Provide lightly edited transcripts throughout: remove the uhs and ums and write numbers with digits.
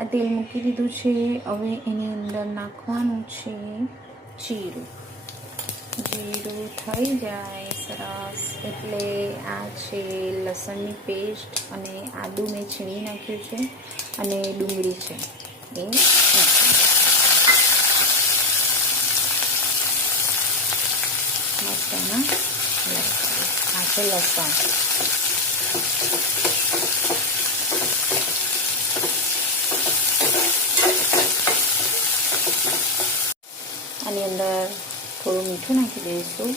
આ તેલ મૂકી દીધું છે. હવે એની અંદર નાખવાનું છે જીરું. જીરું થઈ જાય સરસ એટલે આ છે લસણની પેસ્ટ અને આદું મેં છીણી નાખ્યું છે અને ડુંગળી છે એ મસાલા આ છે લસણ. આની અંદર થોડું મીઠું નાખી દઈશું.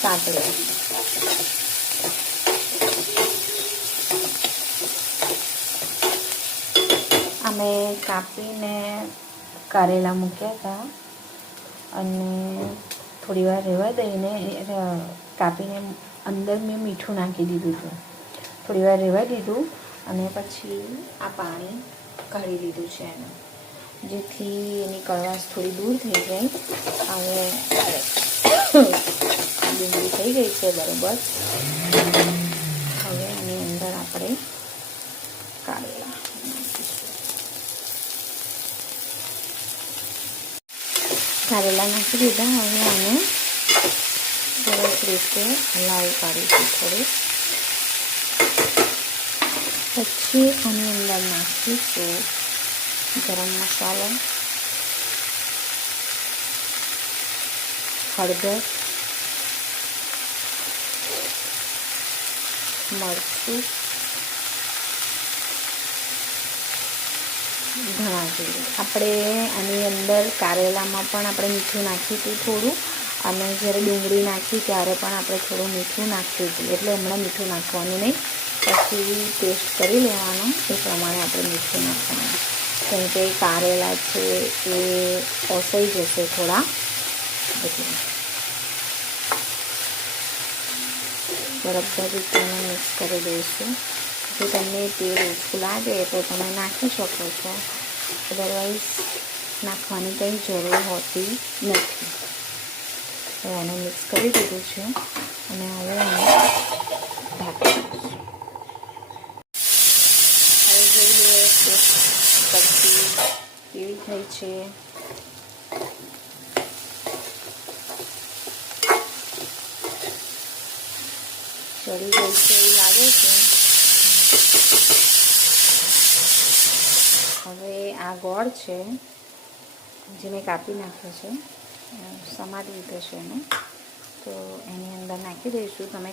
સાંતળો અમે કાપીને કારેલા મૂક્યા હતા અને થોડી વાર રહેવા દઈને કાપીને અંદર મેં મીઠું નાખી દીધું હતું. થોડી વાર રહેવા દીધું અને પછી આ પાણી કાઢી લીધું છે એનું, જેથી એની કડવાશ થોડી દૂર થઈ જાય. હવે ડુંગળી થઈ ગઈ છે બરાબર. હવે આની અંદર આપણે કારેલા નાખી દીધા. હવે આને સરસ રીતે હલાવી કાઢીશું થોડું. પછી આની અંદર નાખીશું ગરમ મસાલો, હળદર, મરચું, ધાણા જીરું. આપણે આની અંદર કારેલામાં પણ આપણે મીઠું નાખ્યું હતું થોડું, અને જ્યારે ડુંગળી નાખી ત્યારે પણ આપણે થોડું મીઠું નાખ્યું હતું. એટલે હમણાં મીઠું નાખવાનું નહીં, પછી ટેસ્ટ કરી લેવાનો, એ પ્રમાણે આપણે મીઠું નાખવાનું. કેમ કે કારેલા છે એ ઓસાઈ જશે થોડા, એટલે બરાબર રીતે મિક્સ કરી દઈશું. જો તમને તેલ ઓછું લાગે તો તમે નાખી શકો છો, અદરવાઇઝ નાખવાની કંઈ જરૂર હોતી નથી. તો આને મિક્સ કરી દીધું છે અને હવે આને ઢાંકી દઈશું. હવે જોઈ લઈએ કે સબ્જી કેવી થઈ છે. ચડી ગઈ છે એવું લાગે છે. હવે આ ગોળ છે જે મેં કાપી નાખ્યો છે, સમારી દીધો છે એને, તો એની અંદર નાખી દઈશું. તમે